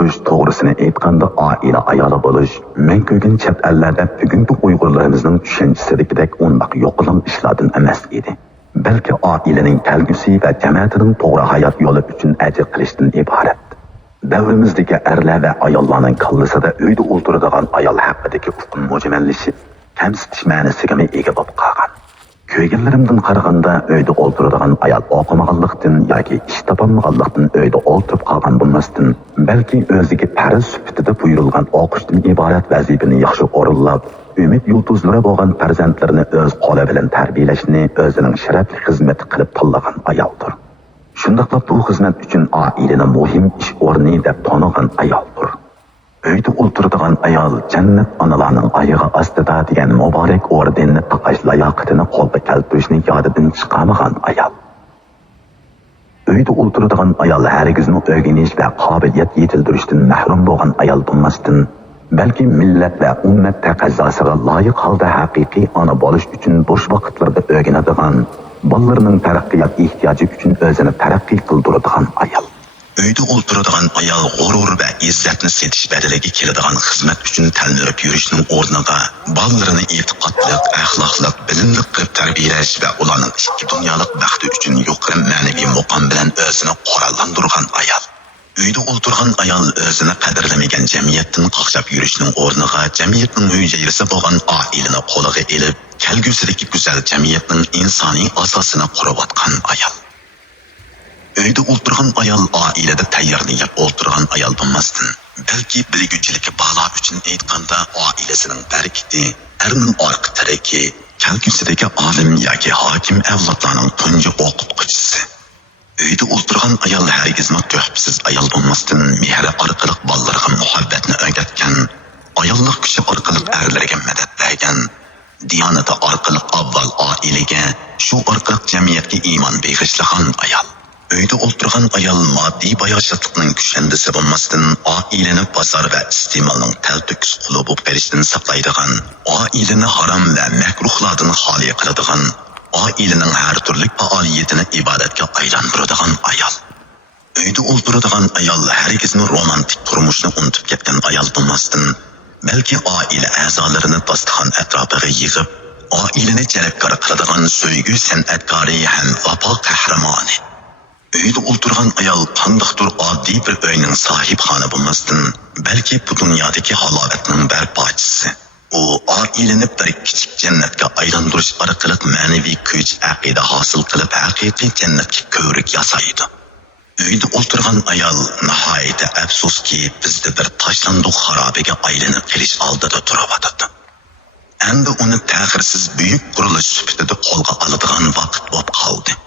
To'g'risini aytganda oila ayoli bo'lish men ko'rgan chet ellarda bugungi uyg'urlarimizning tushunchasidagidek undoq yo'qolgan ishlardan emas edi. Balki oilaning kelgusi va jamiyatining to'g'ri hayot yo'li uchun ajr qilishdan iborat. Davrimizdagi erlar va ayollarning kallasida uyda o'tiradigan ayol haqidagi hukm mujmallashib, kamsitish ma'nosiga ega bo'lib qolgan. Ko'rganlarimdan qaraganda uyda o'tiradigan ayol o'qimaganlikdan yoki ish topolmaganlikdan uyda o'tirib qolgan bo'lmasdan, balki o'ziga farz sifatida buyurilgan o'qishdan iborat vazifani yaxshi o'rinlab, umid yulduzlari bo'lgan farzandlarini o'z qo'li bilan tarbiyalashni o'zining sharafli xizmati qilib tanlagan ayoldir. Shundaqla bu xizmat uchun oilaning muhim ish o'rni deb tonigan ayoldir. Uyda o'tiradigan ayol jannat onalarning oyog'i ostida degan muborak ordenni taqash layoqatini qo'lga keltirishni yodidan chiqarmagan ayol. Uyda o'tiradigan ayol hargizmi o'rganish va qobiliyat yetildirishdan mahrum bo'lgan ayol bo'lmasdan, balki millat va ummat taqozzosiga loyiq holda haqiqiy ona bo'lish uchun bo'sh vaqtlarda o'rganadigan, bolalarining taraqqiyot ehtiyoji uchun o'zini taraqqiy qildiradigan ayol. Uyda o'tiradigan ayol g'urur va izzatni setish badaliga keladigan xizmat uchun tanlab yurishning o'rniga bolalarini e'tiqodliq, axloqliq, bilimli qilib tarbiyalash va ularning ikki dunyolik baxti uchun yuqori ma'naviy muqom bilan o'zini qurollantirgan ayol. Uyda o'tirgan ayol o'zini qadrlamagan jamiyatdan qoqshab yurishning o'rniga jamiyatning hujayrasi bo'lgan oilani qo'liga elib, kelgusidagi go'zal jamiyatning insoniy asosini qurayotgan ayol. Uyda o'tirgan ayol oilada tayyorlanib o'tirgan ayol bo'lmasdan, balki bilguvchilikka bog'lab uchun aytganda oilasining barakati, erning orqa taraki, kelgusidagi olim yoki hokim avlodlarning tunji o'qituvchisi. Uyda o'tirgan ayol hargizmi tuhfsiz ayol bo'lmasdan, mehr orqali bolalarga muhabbatni o'rgatgan, ayollik kuchi orqali erlarga madad bergan, diyonati orqali avval oilaga, shu orqali jamiyatga iymon bag'ishlagan ayol. Uyda o'tirgan ayol moddiy bayoshatlikning kushandisi bo'lmasdan, oilani bozor va iste'molning taltukis quli bo'lib qolishdan saqlaydigan, oilani harom va makruhlardan xoli qiladigan, oilaning har turli faoliyatini ibodatga aylantiradigan ayol. Uyda o'tiradigan ayol hargizmi romantik turmushni unutib ketgan ayol bo'lmasdan, balki oila a'zolarini dasturxon atrofiga yig'ib, oilani jalbkor qiladigan so'ygu san'atkori ham vafo qahramoni. Uyda o'tirgan ayol qandoqdir oddiy bir uyning sohibxoni bo'lmasdan, balki bu dunyodagi halovatning barpochisi. U oilani bir kichik jannatga aylantirish orqali ma'naviy kuch, aqida hosil qilib, haqiqiy jannatga ko'rik yasaydi. Uyda o'tirgan ayol nihoyatda afsuski bizda bir tashlandiq xarobaga aylanib qelish oldida turibdi. Endi uni ta'xirsiz buyuk qurilish sifatida qo'lga oladigan vaqt bo'lib qoldi.